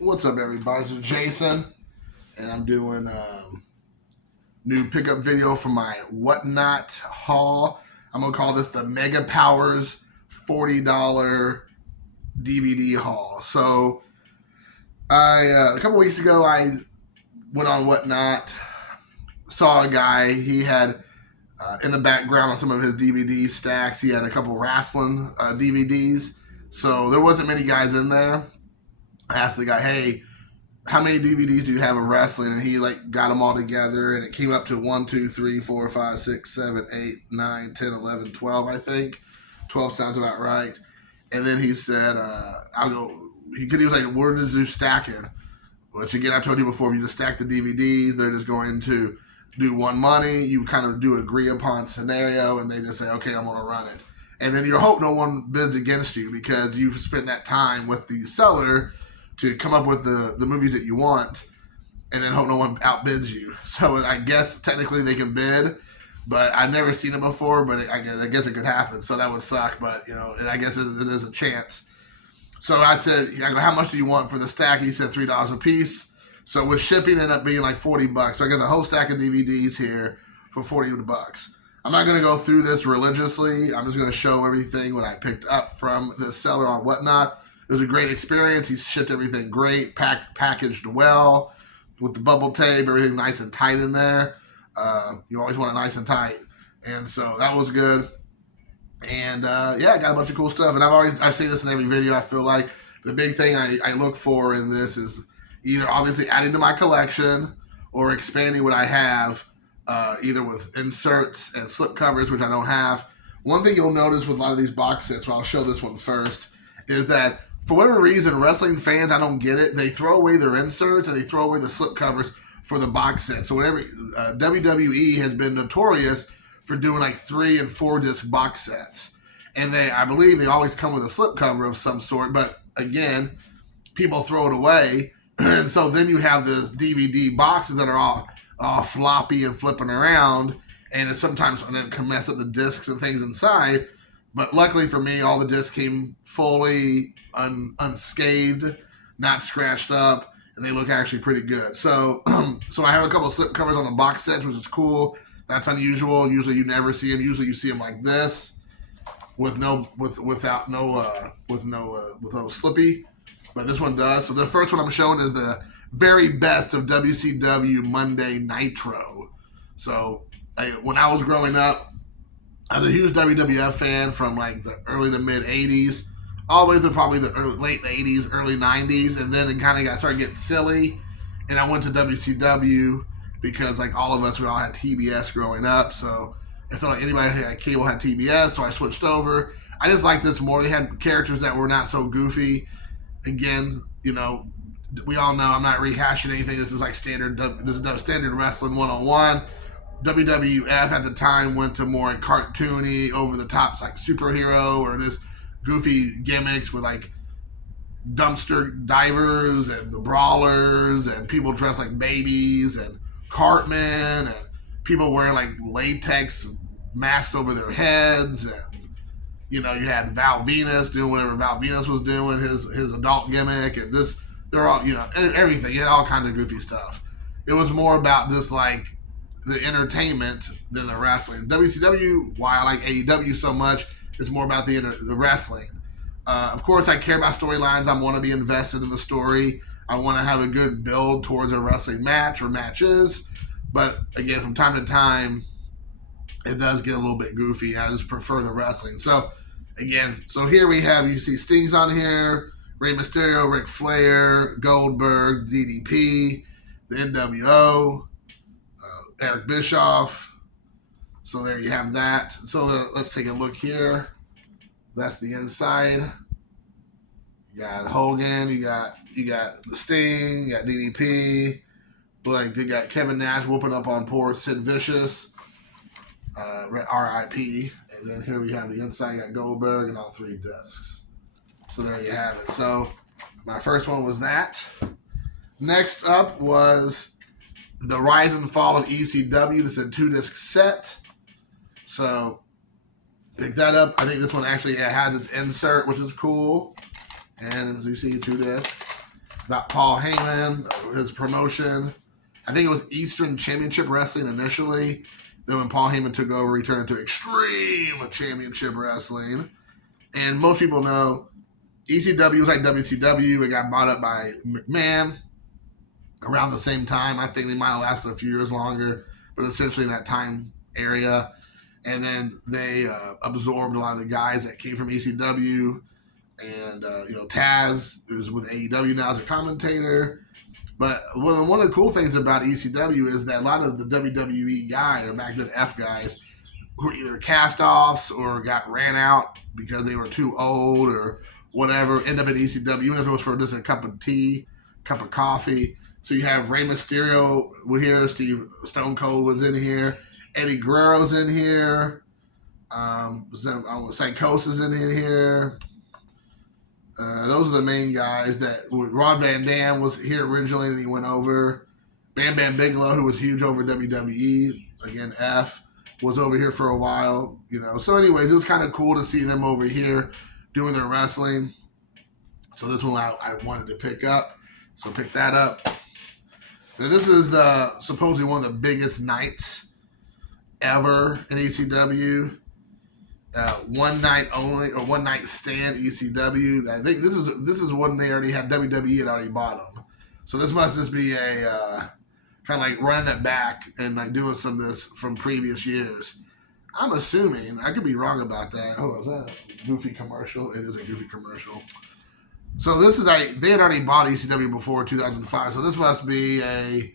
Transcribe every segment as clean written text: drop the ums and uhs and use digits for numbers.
What's up, everybody? This is Jason, and I'm doing new pickup video for my Whatnot haul. I'm gonna call this the Mega Powers $40 DVD haul. So, a couple weeks ago, I went on Whatnot, saw a guy. He had in the background on some of his DVD stacks, he had a couple wrestling DVDs. So there wasn't many guys in there. I asked the guy, "Hey, how many DVDs do you have of wrestling?" And he got them all together, and it came up to 1, 2, 3, 4, 5, 6, 7, 8, 9, 10, 11, 12. I think 12 sounds about right. And then he said, "I'll go." He was like, "We're just do stacking," which again I told you before. If you just stack the DVDs, they're just going to do one money. You kind of do agree upon scenario, and they just say, "Okay, I'm going to run it." And then you hope no one bids against you because you've spent that time with the seller to come up with the movies that you want, and then hope no one outbids you. So I guess technically they can bid, but I've never seen it before. But I guess it could happen. So that would suck. But I guess it is a chance. So I said, I go, "How much do you want for the stack?" He said $3 a piece. So with shipping, it ended up being like $40. So I got the whole stack of DVDs here for $40. I'm not going to go through this religiously. I'm just going to show everything what I picked up from the seller on Whatnot. It was a great experience. He shipped everything great, packaged well with the bubble tape, everything nice and tight in there. You always want it nice and tight. And so that was good. And yeah, I got a bunch of cool stuff. And I say this in every video. I feel like the big thing I look for in this is either obviously adding to my collection or expanding what I have, either with inserts and slip covers, which I don't have. One thing you'll notice with a lot of these box sets, well, I'll show this one first, is that for whatever reason, wrestling fans, I don't get it. They throw away their inserts and they throw away the slip covers for the box set. So whenever WWE has been notorious for doing like 3 and 4 disc box sets, and I believe they always come with a slip cover of some sort. But again, people throw it away, and so then you have those DVD boxes that are all floppy and flipping around, and it sometimes can mess up the discs and things inside. But luckily for me, all the discs came fully unscathed, not scratched up, and they look actually pretty good. So, so I have a couple slip covers on the box sets, which is cool. That's unusual. Usually, you never see them. Usually, you see them like this, with no slippy. But this one does. So the first one I'm showing is the very best of WCW Monday Nitro. So when I was growing up, I was a huge WWF fan from like the early to mid 80s, all the way to probably the late 80s, early 90s, and then it kind of started getting silly, and I went to WCW because like all of us, we all had TBS growing up, so I felt like anybody who had cable had TBS, so I switched over. I just liked this more. They had characters that were not so goofy. Again, we all know I'm not rehashing anything. This is like standard wrestling 101. WWF at the time went to more cartoony, over the top, like superhero or this goofy gimmicks with like dumpster divers and the brawlers and people dressed like babies and Cartman and people wearing like latex masks over their heads, and you had Val Venus doing whatever Val Venus was doing, his adult gimmick, and they're all everything. You had all kinds of goofy stuff. It was more about just like the entertainment than the wrestling. WCW, why I like AEW so much, is more about the wrestling. Of course, I care about storylines. I want to be invested in the story. I want to have a good build towards a wrestling match or matches. But again, from time to time, it does get a little bit goofy. I just prefer the wrestling. So again, here we have, you see Sting's on here, Rey Mysterio, Ric Flair, Goldberg, DDP, the NWO, Eric Bischoff. So there you have that. So let's take a look here. That's the inside. You got Hogan. You got the Sting. You got DDP. Like you got Kevin Nash whooping up on poor Sid Vicious. R.I.P. And then here we have the inside. You got Goldberg and all 3 discs. So there you have it. So my first one was that. Next up was the Rise and Fall of ECW. This is a 2-disc set. So pick that up. I think this one actually has its insert, which is cool. And as you see, 2 discs. about Paul Heyman, his promotion. I think it was Eastern Championship Wrestling initially. Then when Paul Heyman took over, he turned into Extreme Championship Wrestling. And most people know ECW was like WCW. It got bought up by McMahon around the same time. I think they might have lasted a few years longer, but essentially in that time area. And then they absorbed a lot of the guys that came from ECW. And, Taz, who's with AEW now as a commentator. But one of the cool things about ECW is that a lot of the WWE guys, or back then F guys, who were either cast-offs or got ran out because they were too old or whatever, end up at ECW, even if it was for just a cup of tea, cup of coffee. So you have Rey Mysterio here, Steve Stone Cold was in here, Eddie Guerrero's in here, Psychosis in here. Those are the main guys that Rod Van Dam was here originally, and he went over. Bam Bam Bigelow, who was huge over WWE, again F, was over here for a while. So anyways, it was kind of cool to see them over here doing their wrestling. So this one I wanted to pick up, so pick that up. Now this is supposedly one of the biggest nights ever in ECW. One night only, or one night stand ECW. I think this is one they already had. WWE had already bought them, so this must just be a kind of like running it back and like doing some of this from previous years. I'm assuming, I could be wrong about that. Oh, is that a goofy commercial? It is a goofy commercial. So this is they had already bought ECW before 2005, so this must be a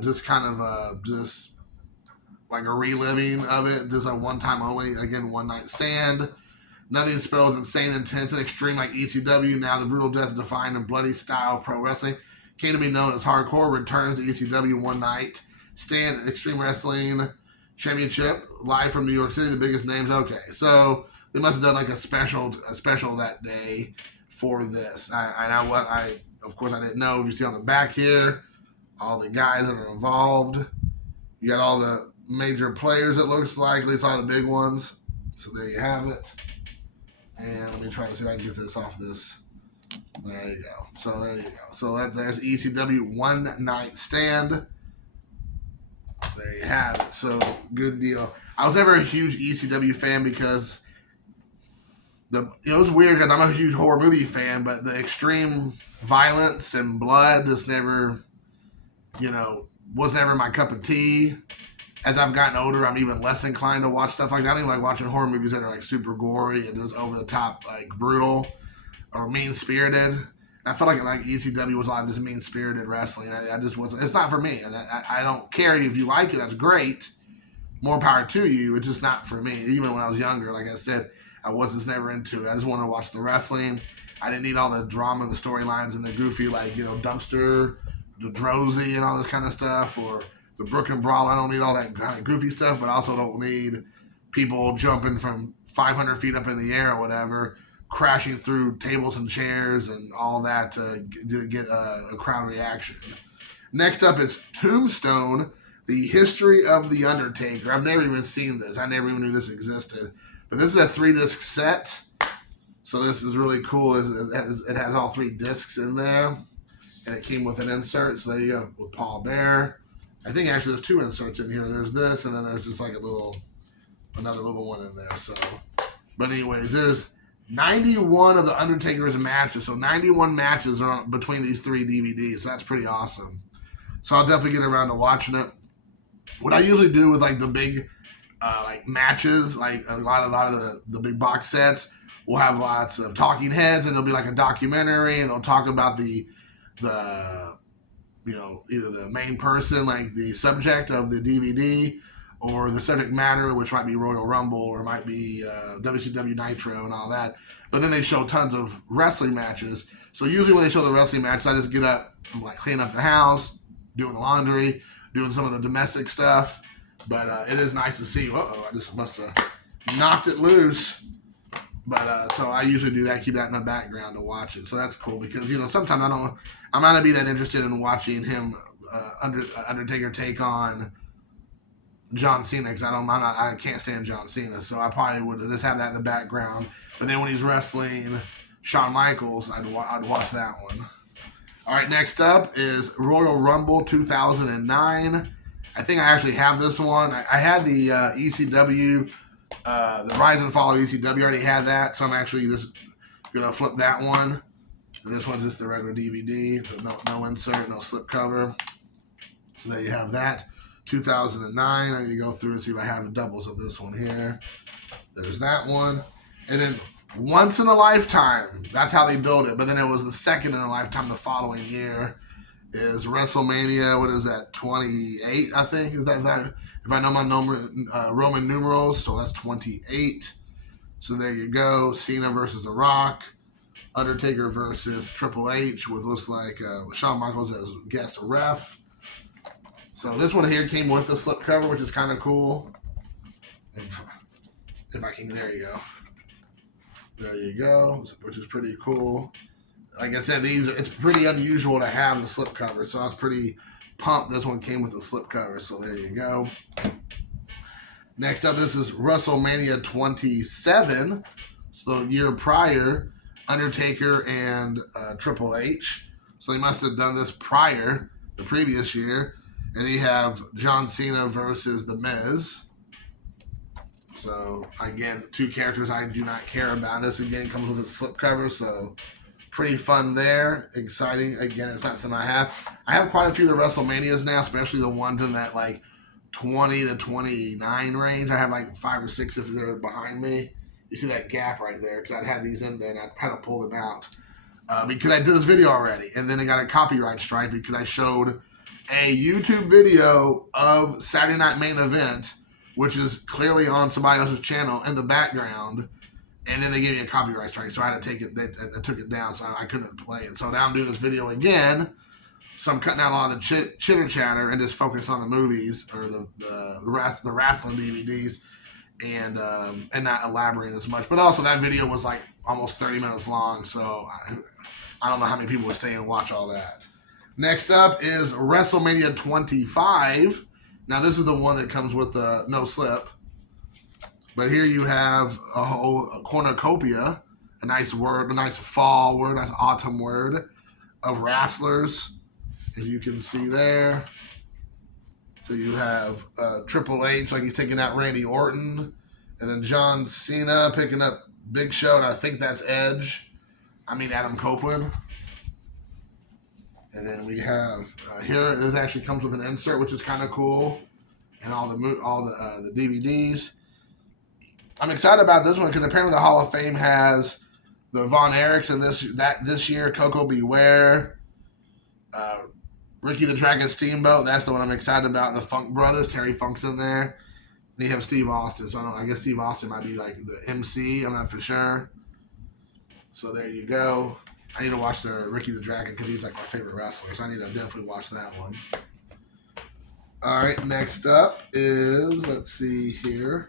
just kind of just like a reliving of it, just a one time only, again, one night stand. Nothing spells insane, intense, and extreme like ECW. Now the brutal death defined and bloody style pro wrestling came to be known as hardcore. Returns to ECW one night stand, Extreme Wrestling Championship, live from New York City. The biggest names. Okay, so they must have done like a special that day for this. Of course I didn't know. If you see on the back here, all the guys that are involved. You got all the major players, it looks like, at least all the big ones. So there you have it. And let me try to see if I can get this off this. There you go. So there you go. So there's ECW one night stand. There you have it. So good deal. I was never a huge ECW fan because it was weird because I'm a huge horror movie fan, but the extreme violence and blood just never, was never my cup of tea. As I've gotten older, I'm even less inclined to watch stuff like that. I don't even like watching horror movies that are like super gory and just over the top, like brutal or mean spirited. I felt like ECW was a lot of just mean spirited wrestling. I just wasn't. It's not for me, and I don't care if you like it. That's great. More power to you. It's just not for me. Even when I was younger, like I said, I was just never into it. I just wanted to watch the wrestling. I didn't need all the drama, the storylines, and the goofy dumpster, the Drozy, and all this kind of stuff, or the Brooklyn Brawl. I don't need all that kind of goofy stuff, but I also don't need people jumping from 500 feet up in the air or whatever, crashing through tables and chairs and all that to get a crowd reaction. Next up is Tombstone, the history of The Undertaker. I've never even seen this. I never even knew this existed. But this is a 3-disc set. So this is really cool. It has all 3 discs in there. And it came with an insert. So there you go with Paul Bearer. I think actually there's 2 inserts in here. There's this, and then there's just like another little one in there. So, but anyways, there's 91 of the Undertaker's matches. So 91 matches are between these 3 DVDs. So that's pretty awesome. So I'll definitely get around to watching it. What I usually do with like the big matches, like a lot of the big box sets, we'll have lots of talking heads, and there'll be like a documentary, and they'll talk about the either the main person, like the subject of the DVD, or the subject matter, which might be Royal Rumble, or it might be WCW Nitro and all that. But then they show tons of wrestling matches. So usually when they show the wrestling matches, I just get up, I'm like cleaning up the house, doing the laundry, doing some of the domestic stuff. But it is nice to see. Uh-oh, I just must have knocked it loose. But so I usually do that, keep that in the background to watch it. So that's cool because sometimes I'm not gonna be that interested in watching him Undertaker take on John Cena because I can't stand John Cena. So I probably would just have that in the background. But then when he's wrestling Shawn Michaels, I'd watch that one. All right, next up is Royal Rumble 2009. I think I actually have this one. I had the ECW, the Rise and Fall of ECW. I already had that, so I'm actually just going to flip that one. This one's just the regular DVD, so no insert, no slip cover. So there you have that. 2009. I need to go through and see if I have doubles of this one here. There's that one. And then once in a lifetime, that's how they build it. But then it was the second in a lifetime the following year is WrestleMania. What is that? 28, I think. If I know my Roman numerals, so that's 28. So there you go. Cena versus The Rock. Undertaker versus Triple H with looks like Shawn Michaels as guest ref. So this one here came with the slip cover, which is kind of cool. If I can, there you go. There you go, which is pretty cool. Like I said, it's pretty unusual to have the slip cover, so I was pretty pumped this one came with the slip cover. So there you go. Next up, this is WrestleMania 27. So the year prior, Undertaker and Triple H. So they must have done this prior, the previous year. And you have John Cena versus The Miz. So, again, two characters I do not care about. This, again, comes with a slipcover, so pretty fun there. Exciting. Again, it's not something I have. I have quite a few of the WrestleManias now, especially the ones in that, 20 to 29 range. I have, 5 or 6 if they're behind me. You see that gap right there, because I'd had these in there, and I had to pull them out. Because I did this video already, and then I got a copyright strike because I showed a YouTube video of Saturday Night Main Event, which is clearly on somebody else's channel in the background, and then they gave me a copyright strike, so I had to take it. I took it down, so I couldn't play it. So now I'm doing this video again. So I'm cutting out a lot of the chitter chatter and just focus on the movies or the wrestling DVDs, and not elaborating as much. But also that video was almost 30 minutes long, so I don't know how many people would stay and watch all that. Next up is WrestleMania 25. Now, this is the one that comes with no slip. But here you have a cornucopia, a nice word, a nice fall word, a nice autumn word of wrestlers, as you can see there. So you have Triple H, like he's taking out Randy Orton. And then John Cena picking up Big Show, and I think that's Adam Copeland. And then we have here. This actually comes with an insert, which is kind of cool, and all the DVDs. I'm excited about this one because apparently the Hall of Fame has the Von Erichs and this year Coco Beware, Ricky the Dragon Steamboat. That's the one I'm excited about. The Funk Brothers, Terry Funk's in there, and you have Steve Austin. So I guess Steve Austin might be the MC. I'm not for sure. So there you go. I need to watch the Ricky the Dragon because he's my favorite wrestler, so I need to definitely watch that one. All right, next up is, let's see here,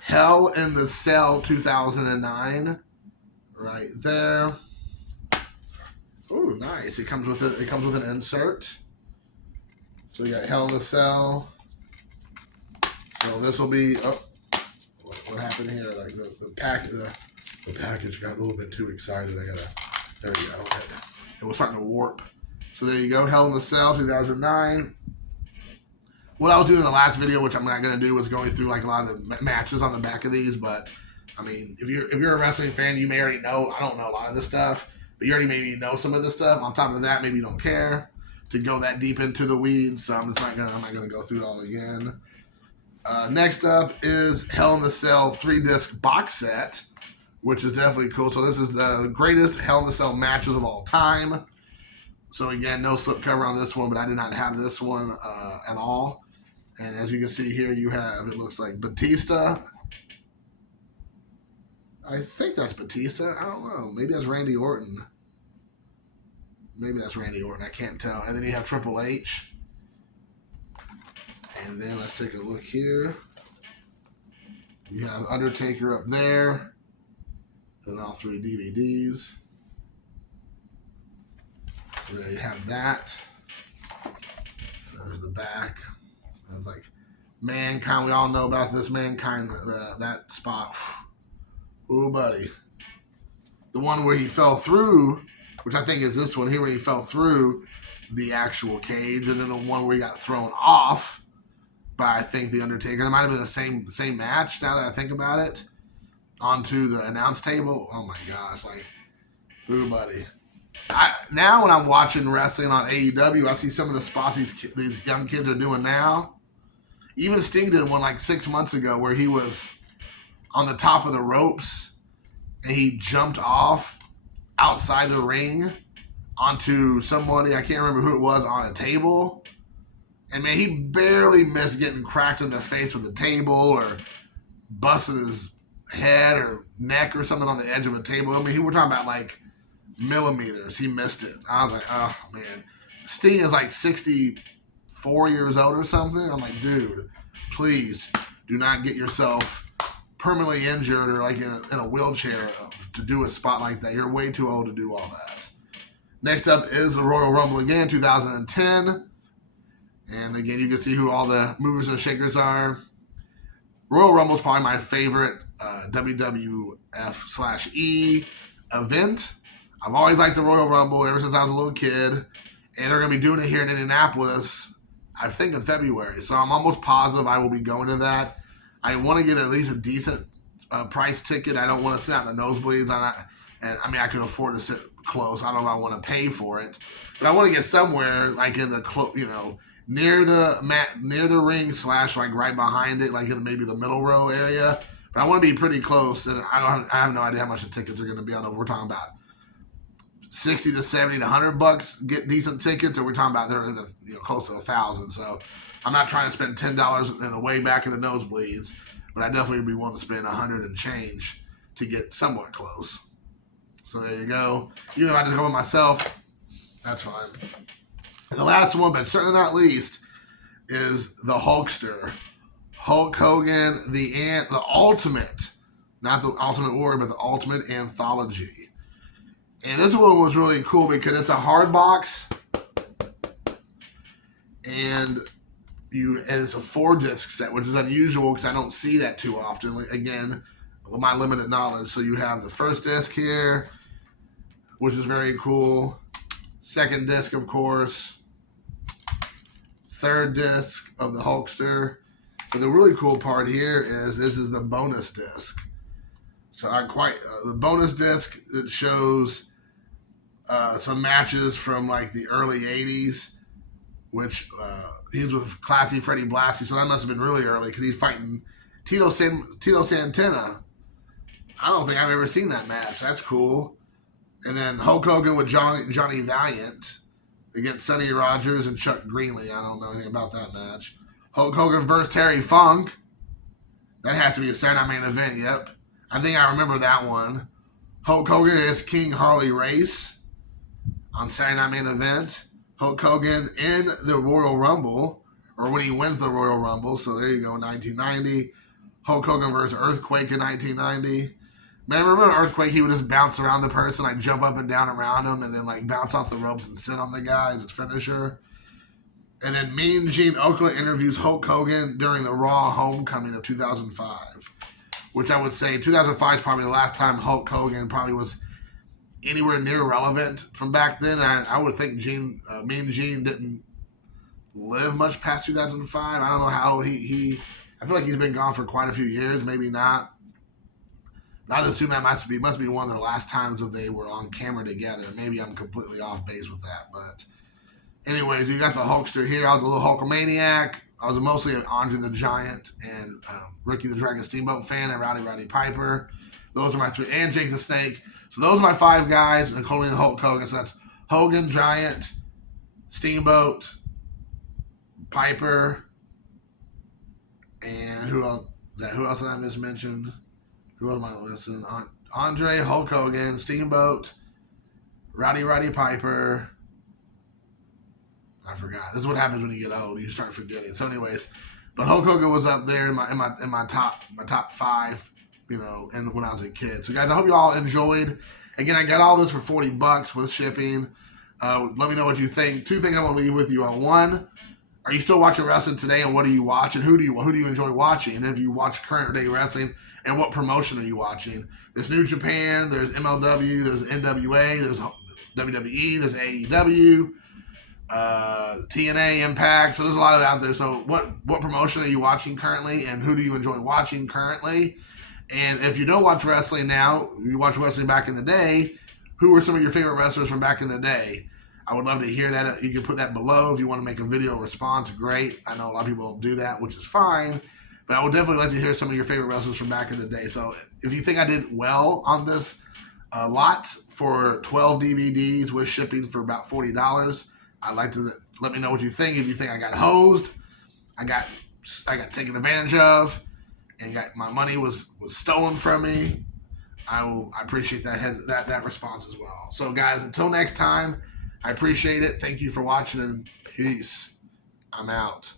Hell in the Cell 2009, right there. Ooh, nice. It comes with an insert. So you got Hell in the Cell. So this will be. Oh, what happened here? The package got a little bit too excited. There we go. It was starting to warp. So there you go. Hell in the Cell 2009. What I was doing in the last video, which I'm not going to do, was going through a lot of the matches on the back of these. But if you're a wrestling fan, you may already know. I don't know a lot of this stuff, but you already maybe know some of this stuff. On top of that, maybe you don't care to go that deep into the weeds. So I'm not gonna go through it all again. Next up is Hell in the Cell 3-disc box set, which is definitely cool. So this is the greatest Hell in the Cell matches of all time. So again, no slipcover on this one, but I did not have this one at all. And as you can see here, you have, it looks like Batista. I think that's Batista. I don't know. Maybe that's Randy Orton. I can't tell. And then you have Triple H. And then let's take a look here. You have Undertaker up there. And all 3 DVDs. So there you have that. There's the back. I was Mankind. We all know about this Mankind, that spot. Ooh, buddy. the one where he fell through, which I think is this one here, where he fell through the actual cage, and then the one where he got thrown off by, I think, the Undertaker. That might have been the same match. Now that I think about it, onto the announce table. Oh my gosh, like, ooh, buddy. Now when I'm watching wrestling on AEW, I see some of the spots these young kids are doing now. Even Sting did one like 6 months ago where he was on the top of the ropes and he jumped off outside the ring onto somebody, I can't remember who it was, on a table. And man, he barely missed getting cracked in the face with a table or busting his head or neck or something on the edge of a table. I mean, we're talking about like millimeters. He missed it. I was like, oh man. Sting is like 64 years old or something. I'm like, dude, please do not get yourself permanently injured or like in a wheelchair to do a spot like that. You're way too old to do all that. Next up is the Royal Rumble again, 2010. And again, you can see who all the movers and shakers are. Royal Rumble is probably my favorite WWF/E event. I've always liked the Royal Rumble ever since I was a little kid. And they're going to be doing it here in Indianapolis, I think in February. So I'm almost positive I will be going to that. I want to get at least a decent price ticket. I don't want to sit out in the nosebleeds. I can afford to sit close. I don't know if I want to pay for it. But I want to get somewhere like in the, near the ring / like right behind it, like in maybe the middle row area. But I want to be pretty close, and I have no idea how much the tickets are going to be. I know we're talking about $60 to $70 to $100 get decent tickets, or we're talking about they're in the close to $1,000. So I'm not trying to spend $10 in the way back in the nosebleeds, but I definitely would be willing to spend $100 and change to get somewhat close. So there you go. Even if I just go by myself, that's fine. And the last one, but certainly not least, is the Hulkster. Hulk Hogan, the Ultimate, not the Ultimate Warrior, but the Ultimate Anthology. And this one was really cool because it's a hard box, and it's a 4-disc set, which is unusual because I don't see that too often. Again, with my limited knowledge. So you have the first disc here, which is very cool. Second disc, of course. Third disc of the Hulkster. But the really cool part here is this is the bonus disc. So the bonus disc, it shows some matches from like the early 80s, which he was with Classy Freddie Blassie, so that must have been really early because he's fighting Tito Santana. I don't think I've ever seen that match. That's cool. And then Hulk Hogan with Johnny Valiant against Sonny Rogers and Chuck Greenlee. I don't know anything about that match. Hulk Hogan versus Terry Funk. That has to be a Saturday Night Main Event, yep. I think I remember that one. Hulk Hogan is King Harley Race on Saturday Night Main Event. Hulk Hogan in the Royal Rumble, or when he wins the Royal Rumble. So there you go, 1990. Hulk Hogan versus Earthquake in 1990. Man, remember Earthquake? He would just bounce around the person, like jump up and down around him, and then like bounce off the ropes and sit on the guy as his finisher. And then Mean Gene Okerlund interviews Hulk Hogan during the Raw Homecoming of 2005, which I would say 2005 is probably the last time Hulk Hogan probably was anywhere near relevant from back then. I would think Mean Gene didn't live much past 2005. I don't know how he I feel like he's been gone for quite a few years, maybe not. I'd assume that must be one of the last times that they were on camera together. Maybe I'm completely off base with that, but anyways, you got the Hulkster here. I was a little Hulkamaniac. I was mostly an Andre the Giant and Ricky the Dragon Steamboat fan and Rowdy Piper. Those are my 3, and Jake the Snake. So those are my 5 guys, including the Hulk Hogan. So that's Hogan, Giant, Steamboat, Piper, and who else? Who else did I mismention? Who am I missing? Andre, Hulk Hogan, Steamboat, Rowdy Piper. I forgot. This is what happens when you get old. You start forgetting. So, anyways, but Hulk Hogan was up there in my top 5, and when I was a kid. So, guys, I hope you all enjoyed. Again, I got all this for $40 with shipping. Let me know what you think. 2 things I want to leave with you on. 1, Are you still watching wrestling today, and what do you watch, and who do you enjoy watching? And if you watch current day wrestling, and what promotion are you watching? There's New Japan, there's MLW, there's NWA, there's WWE, there's AEW, TNA, Impact. So there's a lot of that out there. So what promotion are you watching currently, and who do you enjoy watching currently? And if you don't watch wrestling now, you watch wrestling back in the day, who were some of your favorite wrestlers from back in the day? I would love to hear that. You can put that below if you want to make a video response. Great. I know a lot of people don't do that, which is fine. But I would definitely like to hear some of your favorite wrestlers from back in the day. So if you think I did well on this lot for 12 DVDs with shipping for about $40, I'd like to let me know what you think. If you think I got hosed, I got taken advantage of, and my money was stolen from me, I appreciate that response as well. So guys, until next time, I appreciate it. Thank you for watching, and peace. I'm out.